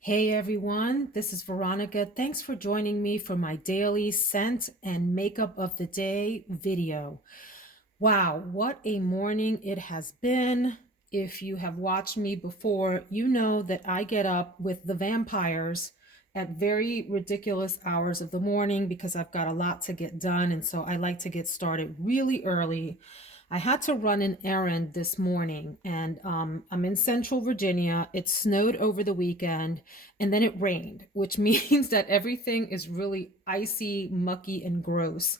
Hey everyone, this is Veronica. Thanks for joining me for my daily scent and makeup of the day video. Wow, what a morning it has been. If you have watched me before, you know that I get up with the vampires at very ridiculous hours of the morning because I've got a lot to get done, and so I like to get started really early. I had to run an errand this morning, and I'm in Central Virginia. It snowed over the weekend, and then it rained, which means that everything is really icy, mucky, and gross.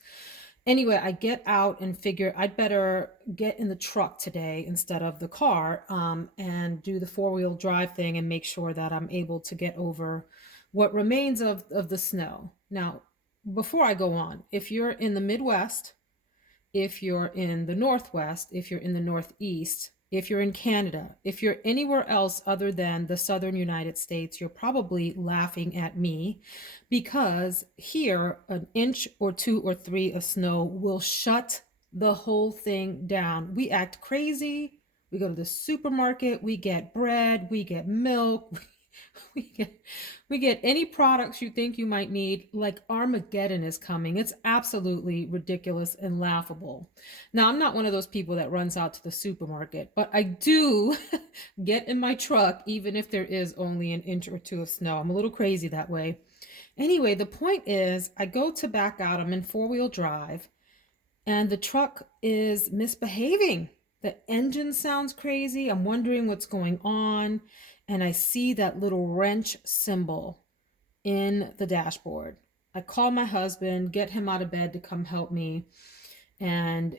Anyway, I get out and figure I'd better get in the truck today instead of the car, and do the four-wheel drive thing and make sure that I'm able to get over what remains of the snow. Now, before I go on, if you're in the Midwest, if you're in the Northwest, if you're in the Northeast, if you're in Canada, if you're anywhere else other than the Southern United States, you're probably laughing at me because here, an inch or two or three of snow will shut the whole thing down. We act crazy. We go to the supermarket, we get bread, we get milk, we get we get any products you think you might need, like Armageddon is coming. It's absolutely ridiculous and laughable. Now, I'm not one of those people that runs out to the supermarket, but I do get in my truck even if there is only an inch or two of snow. I'm a little crazy that way. Anyway, the point is I go to back out. I'm in four-wheel drive and the truck is misbehaving. The engine sounds crazy. I'm wondering what's going on. And I see that little wrench symbol in the dashboard. I call my husband, get him out of bed to come help me. And,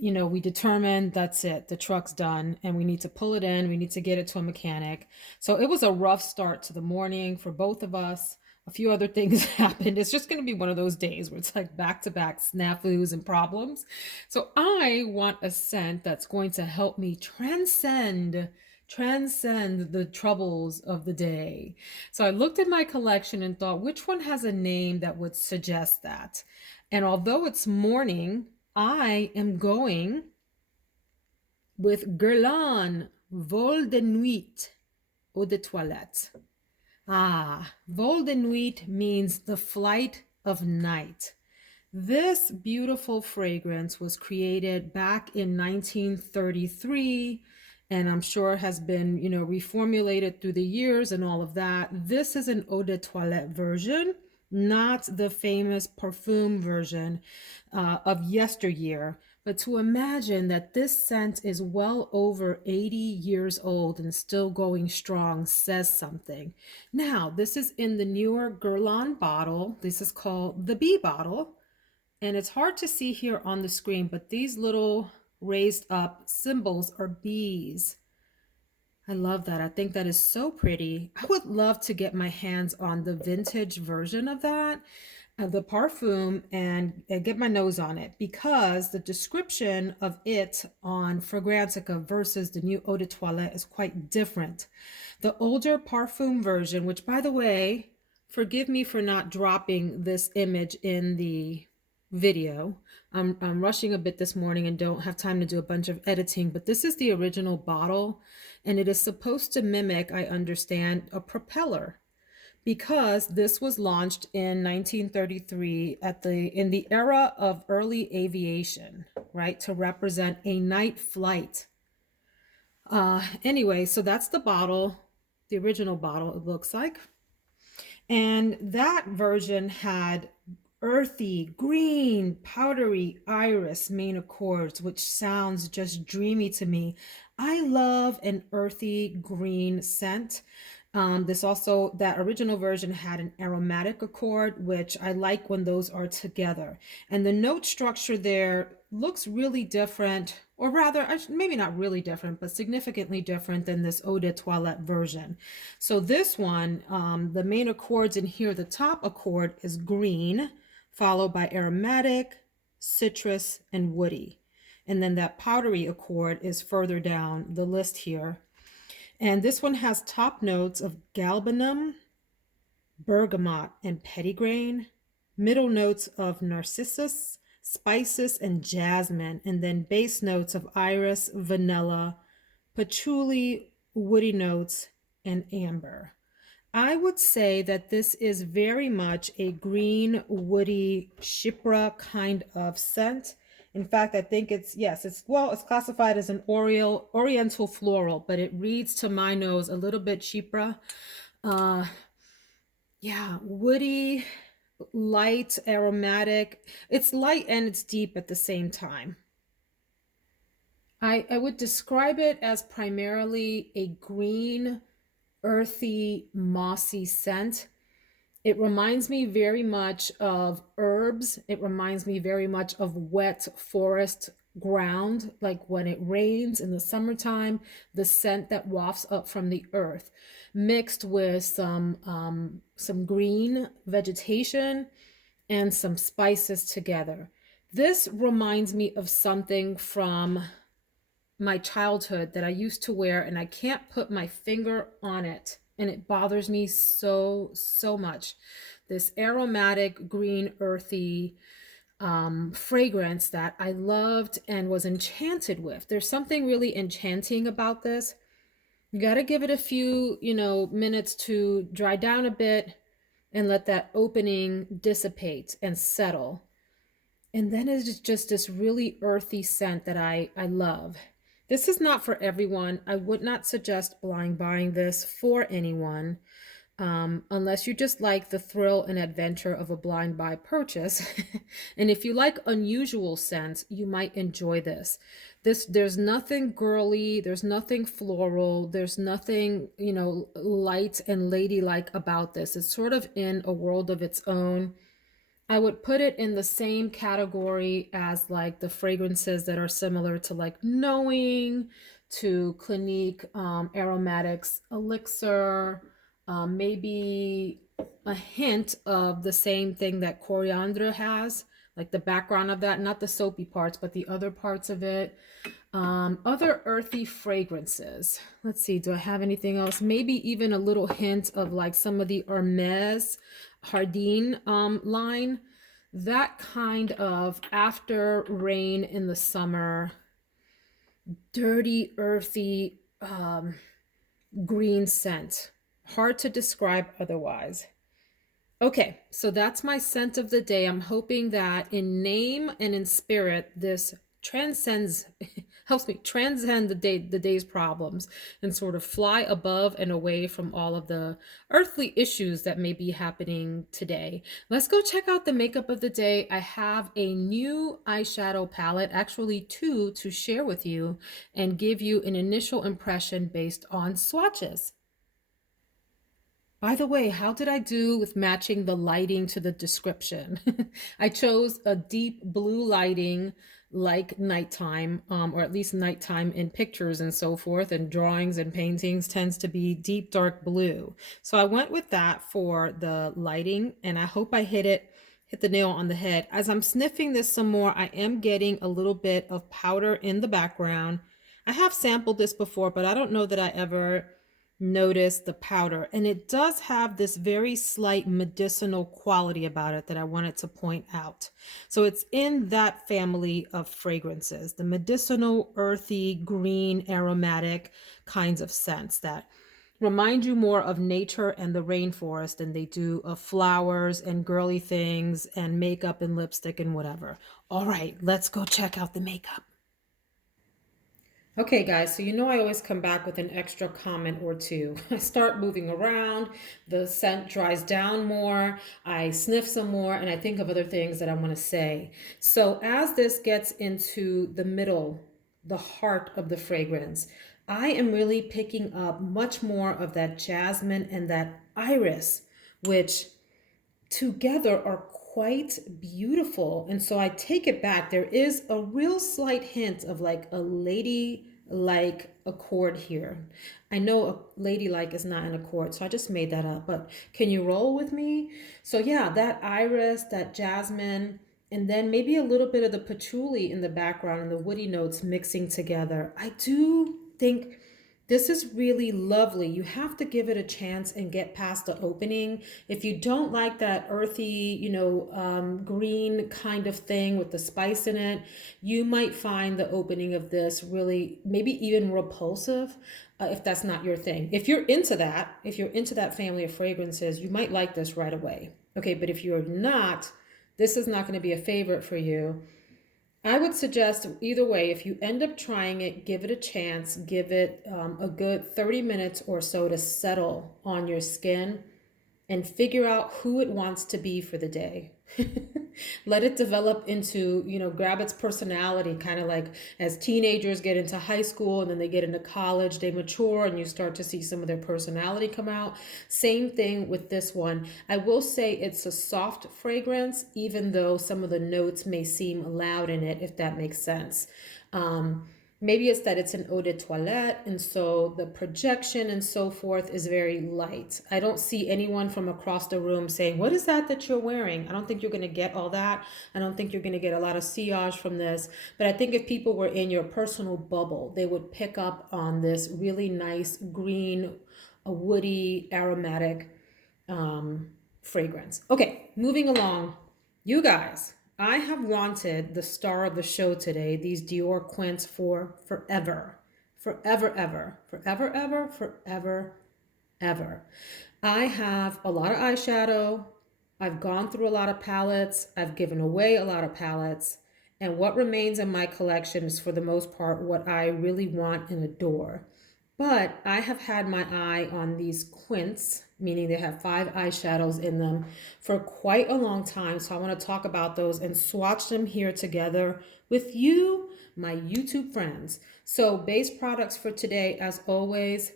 we determined that's it. The truck's done and we need to pull it in. We need to get it to a mechanic. So it was a rough start to the morning for both of us. A few other things happened. It's just going to be one of those days where it's like back to back snafus and problems. So I want a scent that's going to help me transcend the troubles of the day. So I looked at my collection and thought, which one has a name that would suggest that? And although it's morning, I am going with Guerlain Voldemort Eau de Toilette. Ah, Vol de Nuit means the flight of night. This beautiful fragrance was created back in 1933 and I'm sure has been, reformulated through the years and all of that. This is an eau de toilette version, not the famous perfume version of yesteryear. But to imagine that this scent is well over 80 years old and still going strong says something. Now, this is in the newer Guerlain bottle. This is called the B bottle. And it's hard to see here on the screen, but these little raised up symbols are bees. I love that. I think that is so pretty. I would love to get my hands on the vintage version of that, of the parfum, and get my nose on it because the description of it on Fragrantica versus the new Eau de Toilette is quite different. The older parfum version, which by the way, forgive me for not dropping this image in the video. I'm rushing a bit this morning and don't have time to do a bunch of editing, but this is the original bottle and it is supposed to mimic, I understand, a propeller because this was launched in 1933 in the era of early aviation, right, to represent a night flight. Anyway, so that's the bottle, the original bottle, it looks like. And that version had earthy, green, powdery iris main accords, which sounds just dreamy to me. I love an earthy green scent. That original version had an aromatic accord, which I like when those are together. And the note structure there looks really different, or rather, maybe not really different, but significantly different than this Eau de Toilette version. So this one, the main accords in here, the top accord is green, followed by aromatic, citrus, and woody. And then that powdery accord is further down the list here. And this one has top notes of galbanum, bergamot, and petitgrain, middle notes of narcissus, spices, and jasmine, and then base notes of iris, vanilla, patchouli, woody notes, and amber. I would say that this is very much a green, woody, Shipra kind of scent. In fact, I think it's, yes, it's classified as an oriental floral, but it reads to my nose a little bit Shipra. Uh, yeah, woody, light, aromatic. It's light and it's deep at the same time. I would describe it as primarily a green, earthy, mossy scent. It reminds me very much of herbs. It reminds me very much of wet forest ground, like when it rains in the summertime, the scent that wafts up from the earth, mixed with some green vegetation and some spices together. This reminds me of something from my childhood that I used to wear, and I can't put my finger on it. And it bothers me so, so much. This aromatic, green, earthy fragrance that I loved and was enchanted with. There's something really enchanting about this. You got to give it a few, minutes to dry down a bit and let that opening dissipate and settle. And then it's just this really earthy scent that I love. This is not for everyone. I would not suggest blind buying this for anyone, unless you just like the thrill and adventure of a blind buy purchase. And if you like unusual scents, you might enjoy this. There's nothing girly, there's nothing floral, there's nothing, light and ladylike about this. It's sort of in a world of its own. I would put it in the same category as like the fragrances that are similar to like Knowing, to Clinique, Aromatics, Elixir, maybe a hint of the same thing that Coriandre has, like the background of that, not the soapy parts, but the other parts of it. Other earthy fragrances. Let's see, do I have anything else? Maybe even a little hint of like some of the Hermes Hardin line. That kind of after rain in the summer, dirty, earthy green scent. Hard to describe otherwise. Okay, so that's my scent of the day. I'm hoping that in name and in spirit, this transcends, helps me transcend the day's problems and sort of fly above and away from all of the earthly issues that may be happening today. Let's go check out the makeup of the day. I have a new eyeshadow palette, actually two, to share with you and give you an initial impression based on swatches. By the way, how did I do with matching the lighting to the description? I chose a deep blue lighting like nighttime, or at least nighttime in pictures and so forth, and drawings and paintings tends to be deep dark blue. So I went with that for the lighting, and I hope I hit the nail on the head. As I'm sniffing this some more, I am getting a little bit of powder in the background. I have sampled this before, but I don't know that I ever notice the powder, and it does have this very slight medicinal quality about it that I wanted to point out. So it's in that family of fragrances, the medicinal, earthy, green, aromatic kinds of scents that remind you more of nature and the rainforest than they do of flowers and girly things and makeup and lipstick and whatever. All right, let's go check out the makeup. Okay, guys, so I always come back with an extra comment or two. I start moving around, the scent dries down more, I sniff some more, and I think of other things that I want to say. So as this gets into the middle, the heart of the fragrance, I am really picking up much more of that jasmine and that iris, which together are quite beautiful. And so I take it back. There is a real slight hint of like a ladylike accord here. I know a ladylike is not an accord, so I just made that up, but can you roll with me? So yeah, that iris, that jasmine, and then maybe a little bit of the patchouli in the background and the woody notes mixing together. I do think This is really lovely. You have to give it a chance and get past the opening. If you don't like that earthy, green kind of thing with the spice in it, you might find the opening of this really, maybe even repulsive, if that's not your thing. If you're into that family of fragrances, you might like this right away. Okay, but if you're not, this is not going to be a favorite for you. I would suggest either way, if you end up trying it, give it a chance, give it a good 30 minutes or so to settle on your skin and figure out who it wants to be for the day. Let it develop into, grab its personality, kind of like as teenagers get into high school and then they get into college, they mature and you start to see some of their personality come out. Same thing with this one. I will say it's a soft fragrance, even though some of the notes may seem loud in it, if that makes sense. Maybe it's that it's an eau de toilette, and so the projection and so forth is very light. I don't see anyone from across the room saying, "What is that you're wearing?" I don't think you're going to get all that. I don't think you're going to get a lot of sillage from this. But I think if people were in your personal bubble, they would pick up on this really nice green, a woody, aromatic fragrance. Okay, moving along. You guys, I have wanted the star of the show today, these Dior Quints, for forever. Forever, ever. Forever, ever, forever, ever. I have a lot of eyeshadow. I've gone through a lot of palettes. I've given away a lot of palettes. And what remains in my collection is, for the most part, what I really want and adore. But I have had my eye on these Quints, meaning they have 5 eyeshadows in them, for quite a long time. So I want to talk about those and swatch them here together with you, my YouTube friends. So base products for today, as always,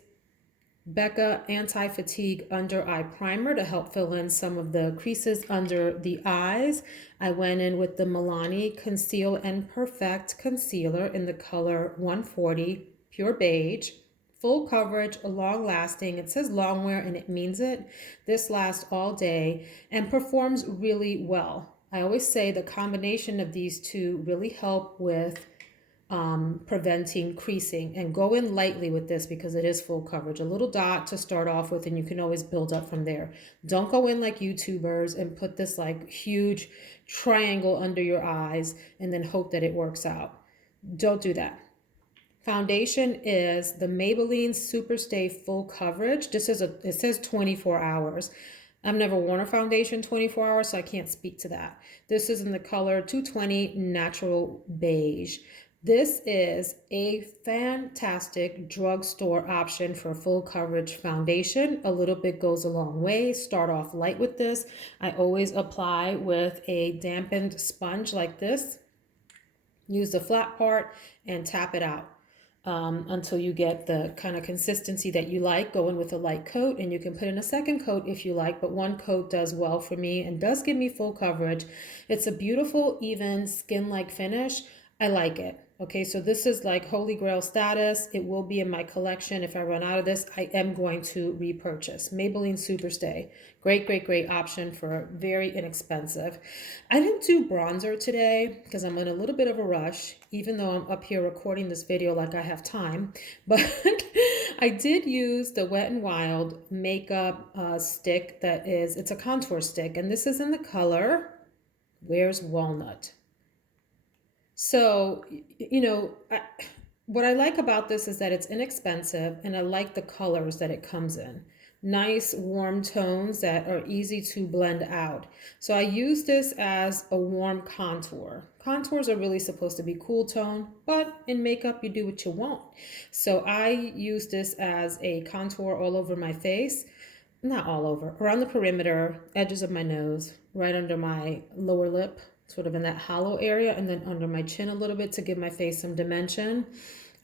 Becca Anti-Fatigue Under Eye Primer to help fill in some of the creases under the eyes. I went in with the Milani Conceal and Perfect Concealer in the color 140, Pure Beige. Full coverage, long lasting. It says long wear and it means it. This lasts all day and performs really well. I always say the combination of these two really help with preventing creasing, and go in lightly with this because it is full coverage. A little dot to start off with, and you can always build up from there. Don't go in like YouTubers and put this like huge triangle under your eyes and then hope that it works out. Don't do that. Foundation is the Maybelline Superstay Full Coverage. It says 24 hours. I've never worn a foundation 24 hours, so I can't speak to that. This is in the color 220 Natural Beige. This is a fantastic drugstore option for full coverage foundation. A little bit goes a long way. Start off light with this. I always apply with a dampened sponge like this. Use the flat part and tap it out until you get the kind of consistency that you like. Go in with a light coat, and you can put in a second coat if you like, but one coat does well for me and does give me full coverage. It's a beautiful, even skin-like finish. I like it. Okay, so this is like holy grail status. It will be in my collection. If I run out of this, I am going to repurchase. Maybelline Superstay. Great, great, great option for very inexpensive. I didn't do bronzer today because I'm in a little bit of a rush, even though I'm up here recording this video like I have time. But I did use the Wet n Wild makeup stick it's a contour stick. And this is in the color, Where's Walnut? So, what I like about this is that it's inexpensive, and I like the colors that it comes in. Nice warm tones that are easy to blend out. So I use this as a warm contour. Contours are really supposed to be cool tone, but in makeup you do what you want. So I use this as a contour all over my face. Not all over, around the perimeter, edges of my nose, right under my lower lip, sort of in that hollow area, and then under my chin a little bit to give my face some dimension.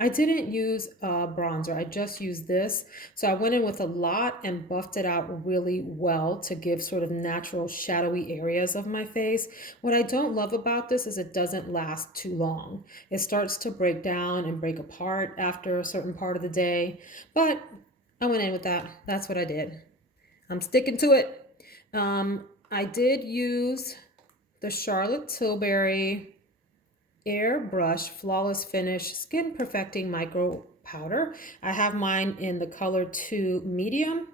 I didn't use bronzer. I just used this. So I went in with a lot and buffed it out really well to give sort of natural shadowy areas of my face. What I don't love about this is it doesn't last too long. It starts to break down and break apart after a certain part of the day. But I went in with that. That's what I did. I'm sticking to it. I did use the Charlotte Tilbury Airbrush Flawless Finish Skin Perfecting Micro powder. I have mine in the color 2 medium.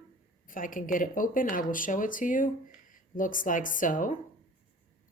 If I can get it open, I will show it to you. Looks like so.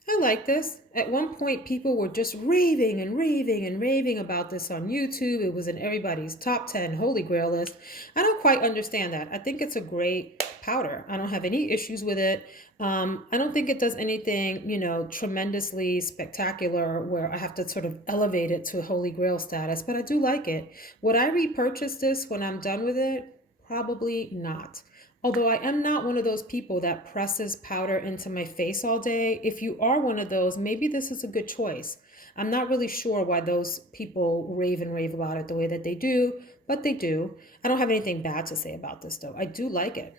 I like this. At one point, people were just raving and raving and raving about this on YouTube. It was in everybody's top 10 Holy Grail list. I don't quite understand that. I think it's a great powder. I don't have any issues with it. I don't think it does anything, you know, tremendously spectacular where I have to sort of elevate it to Holy Grail status, but I do like it. Would I repurchase this when I'm done with it? Probably not. Although I am not one of those people that presses powder into my face all day. If you are one of those, maybe this is a good choice. I'm not really sure why those people rave and rave about it the way that they do, but they do. I don't have anything bad to say about this though. I do like it.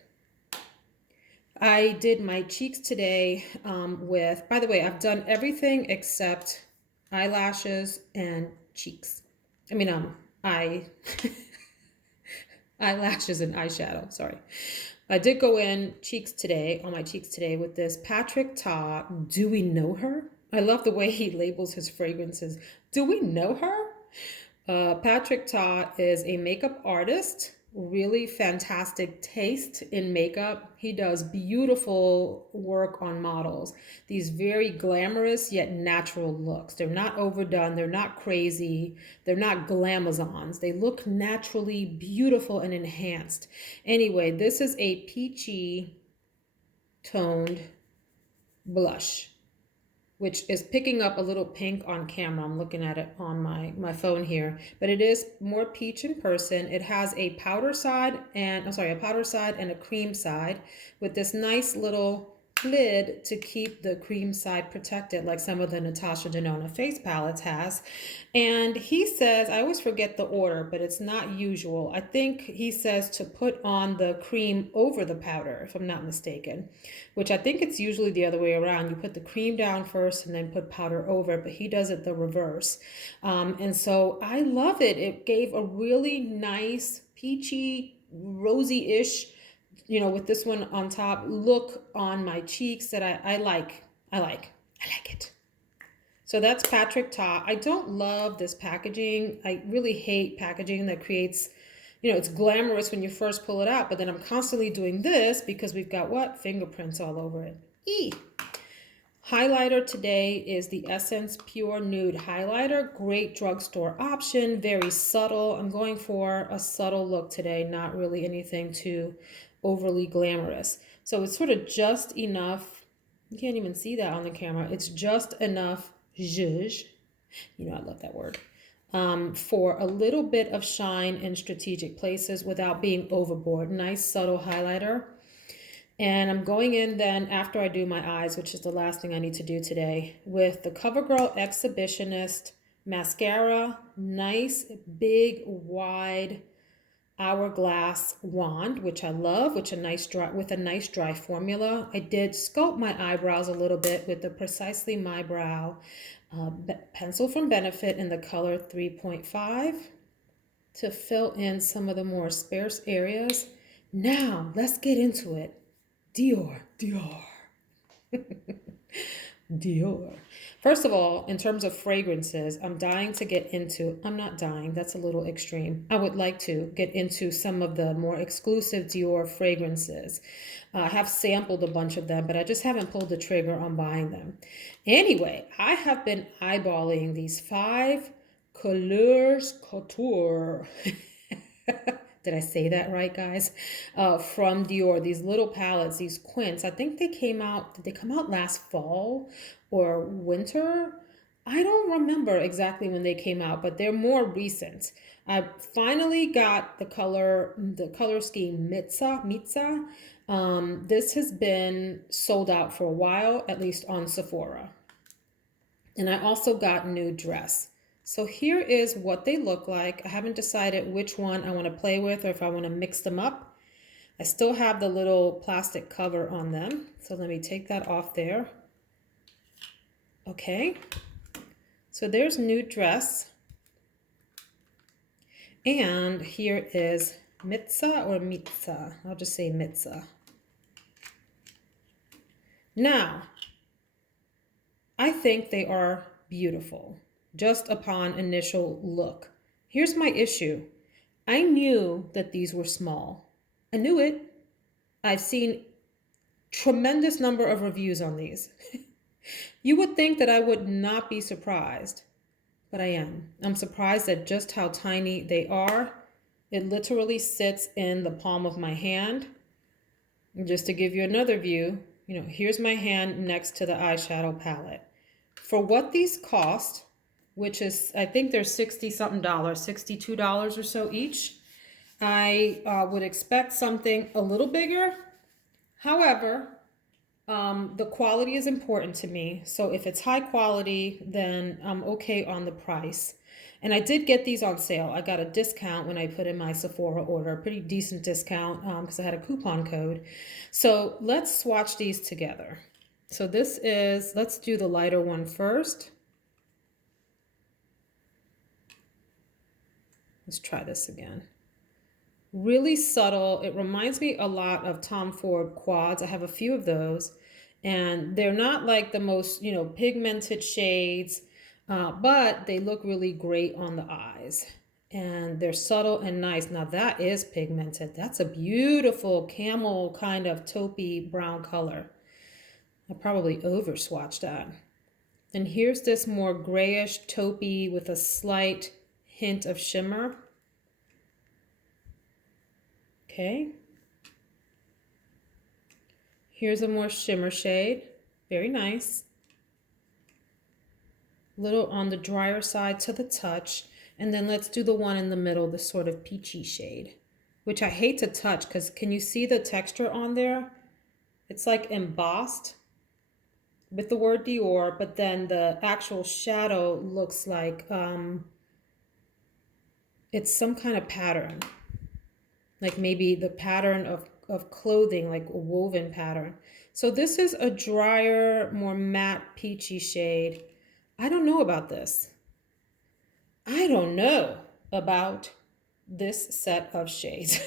I did my cheeks today with, by the way, I've done everything except eyelashes and cheeks. I mean, eyelashes and eyeshadow, sorry. I did go in on my cheeks today with this Patrick Ta. Do we know her? I love the way he labels his fragrances. Do we know her? Patrick Ta is a makeup artist, really fantastic taste in makeup. He does beautiful work on models. These very glamorous yet natural looks. They're not overdone. They're not crazy. They're not glamazons. They look naturally beautiful and enhanced. Anyway, this is a peachy toned blush, which is picking up a little pink on camera. I'm looking at it on my phone here, but it is more peach in person. It has a powder side and, a powder side and a cream side with this nice little lid to keep the cream side protected, like some of the Natasha Denona face palettes has. And he says, I always forget the order, but it's not usual. I think he says to put on the cream over the powder, if I'm not mistaken, which I think it's usually the other way around. You put the cream down first and then put powder over, but he does it the reverse. And so I love it. It gave a really nice, peachy, rosy-ish, you know, with this one on top, look on my cheeks that I like. I like it. So that's Patrick Ta. I don't love this packaging. I really hate packaging that creates, you know, it's glamorous when you first pull it out, but then I'm constantly doing this because we've got what? Fingerprints all over it. Highlighter today is the Essence Pure Nude Highlighter. Great drugstore option, very subtle. I'm going for a subtle look today, not really anything too overly glamorous. So it's sort of just enough, you can't even see that on the camera, it's just enough zhuzh, you know I love that word, for a little bit of shine in strategic places without being overboard. Nice subtle highlighter. And I'm going in then after I do my eyes, which is the last thing I need to do today, with the CoverGirl Exhibitionist mascara. Nice, big, wide hourglass wand, which I love, with a nice dry formula. I did sculpt my eyebrows a little bit with the Precisely My Brow pencil from Benefit in the color 3.5 to fill in some of the more sparse areas. Now, let's get into it. Dior. Dior. First of all, in terms of fragrances, I'm dying to get into, I'm not dying, that's a little extreme. I would like to get into some of the more exclusive Dior fragrances. I have sampled a bunch of them, but I just haven't pulled the trigger on buying them. Anyway, I have been eyeballing these 5 Couleurs Couture. Did I say that right, guys? From Dior, these little palettes, these QUINTS. I think they came out, did they come out last fall or winter? I don't remember exactly when they came out, but they're more recent. I finally got the color scheme Mitzah. This has been sold out for a while, at least on Sephora. And I also got Nude Dress. So here is what they look like. I haven't decided which one I want to play with or if I want to mix them up. I still have the little plastic cover on them. So let me take that off there. Okay. So there's Nude Dress. And here is Mitzah or Mitzah. I'll just say Mitzah. Now, I think they are beautiful, just upon initial look. Here's my issue. I knew that these were small. I knew it. I've seen tremendous number of reviews on these. You would think that I would not be surprised, but I am. I'm surprised at just how tiny they are. It literally sits in the palm of my hand. And just to give you another view, here's my hand next to the eyeshadow palette. For what these cost, which is, I think they're 60 something dollars, $62 or so each, I would expect something a little bigger. However, the quality is important to me. So if it's high quality, then I'm okay on the price. And I did get these on sale. I got a discount when I put in my Sephora order, a pretty decent discount because I had a coupon code. So let's swatch these together. So this is, let's do the lighter one first. Let's try this again. Really subtle. It reminds me a lot of Tom Ford quads. I have a few of those, and they're not like the most, pigmented shades, but they look really great on the eyes. And they're subtle and nice. Now that is pigmented. That's a beautiful camel kind of taupey brown color. I probably over swatched that. And here's this more grayish taupey with a slight hint of shimmer. Okay. Here's a more shimmer shade. Very nice. A little on the drier side to the touch. And then let's do the one in the middle, the sort of peachy shade, which I hate to touch because can you see the texture on there? It's like embossed with the word Dior, but then the actual shadow looks like it's some kind of pattern. Like maybe the pattern of clothing, like a woven pattern. So this is a drier, more matte peachy shade. I don't know about this. I don't know about this set of shades.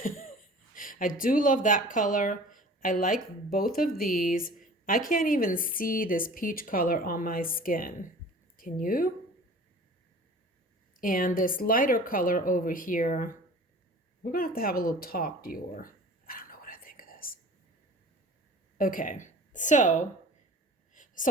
I do love that color. I like both of these. I can't even see this peach color on my skin. Can you? And this lighter color over here, we're going to have a little talk, Dior. I don't know what I think of this. Okay, so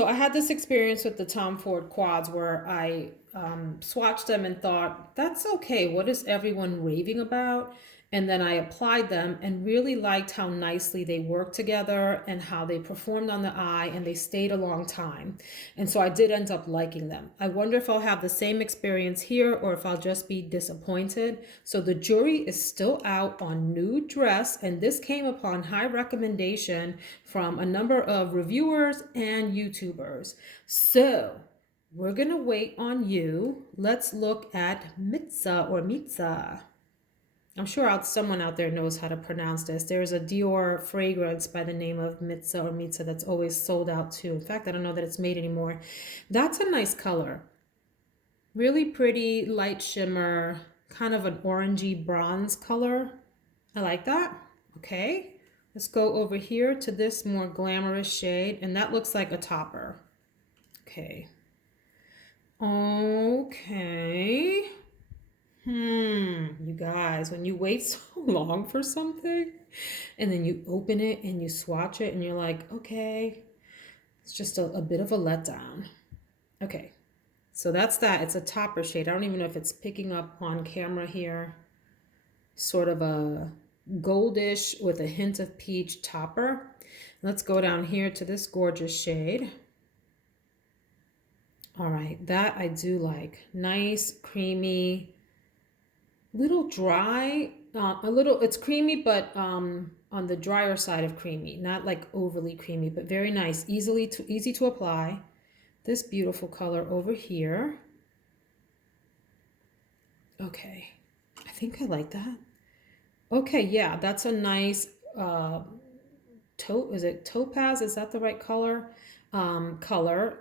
I had this experience with the Tom Ford quads where I swatched them and thought, that's okay. What is everyone raving about? And then I applied them and really liked how nicely they worked together and how they performed on the eye, and they stayed a long time. And so I did end up liking them. I wonder if I'll have the same experience here or if I'll just be disappointed. So the jury is still out on Nude Dress, and this came upon high recommendation from a number of reviewers and YouTubers. So we're going to wait on you. Let's look at Mitzah or Mitzah. I'm sure someone out there knows how to pronounce this. There's a Dior fragrance by the name of Mitzah or Mitzah that's always sold out too. In fact, I don't know that it's made anymore. That's a nice color. Really pretty light shimmer, kind of an orangey bronze color. I like that. Okay, let's go over here to this more glamorous shade, and that looks like a topper. Okay. Okay. You guys, when you wait so long for something and then you open it and you swatch it and you're like, okay, it's just a bit of a letdown. Okay, so that's that. It's a topper shade. I don't even know if it's picking up on camera here. Sort of a goldish with a hint of peach topper. Let's go down here to this gorgeous shade. All right, that I do like. Nice, creamy, little dry, it's creamy, but on the drier side of creamy, not like overly creamy, but very nice, easy to apply. This beautiful color over here. Okay, I think I like that. Okay, yeah, that's a nice is it topaz? Is that the right color? Color.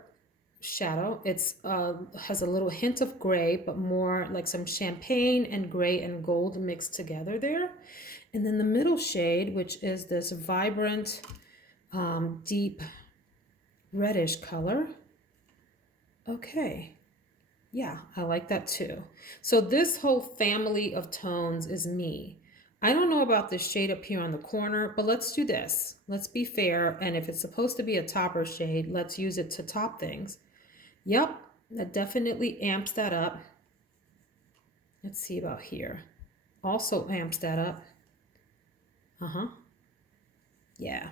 Shadow. It's has a little hint of gray, but more like some champagne and gray and gold mixed together there. And then the middle shade, which is this vibrant deep reddish color. Okay, Yeah, I like that too. So this whole family of tones is me. I don't know about this shade up here on the corner, but let's do this. Let's be fair, and if it's supposed to be a topper shade, let's use it to top things. Yep, that definitely amps that up. Let's see about here. Also amps that up. Uh-huh. Yeah.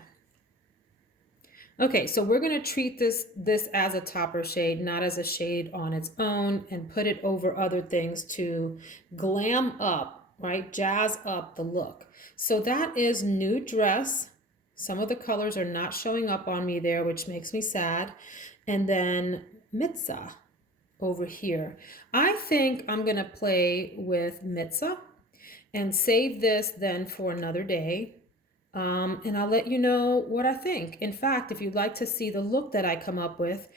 Okay, so we're going to treat this as a topper shade, not as a shade on its own, and put it over other things to glam up, right? Jazz up the look. So that is Nude Dress. Some of the colors are not showing up on me there, which makes me sad. And then Mitzah over here. I think I'm going to play with Mitzah and save this then for another day. And I'll let you know what I think. In fact, if you'd like to see the look that I come up with,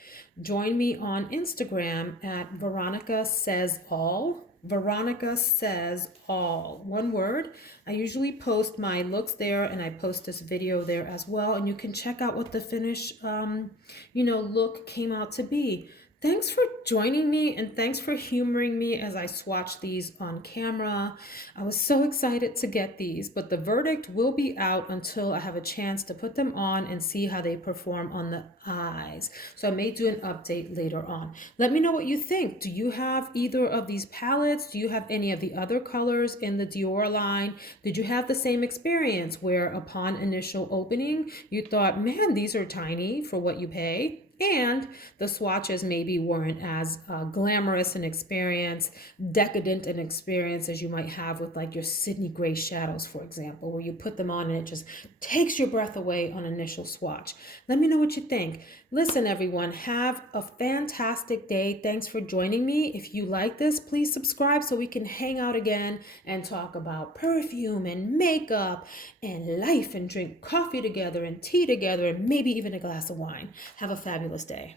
join me on Instagram at Veronica Says All. Veronica Says All. One word. I usually post my looks there, and I post this video there as well. And you can check out what the finished, look came out to be. Thanks for joining me, and thanks for humoring me as I swatch these on camera. I was so excited to get these, but the verdict will be out until I have a chance to put them on and see how they perform on the eyes. So I may do an update later on. Let me know what you think. Do you have either of these palettes? Do you have any of the other colors in the Dior line? Did you have the same experience where upon initial opening, you thought, man, these are tiny for what you pay? And the swatches maybe weren't as glamorous an experience, decadent an experience as you might have with like your Sydney Gray shadows, for example, where you put them on and it just takes your breath away on initial swatch. Let me know what you think. Listen, everyone, have a fantastic day. Thanks for joining me. If you like this, please subscribe so we can hang out again and talk about perfume and makeup and life and drink coffee together and tea together and maybe even a glass of wine. Have a fabulous day.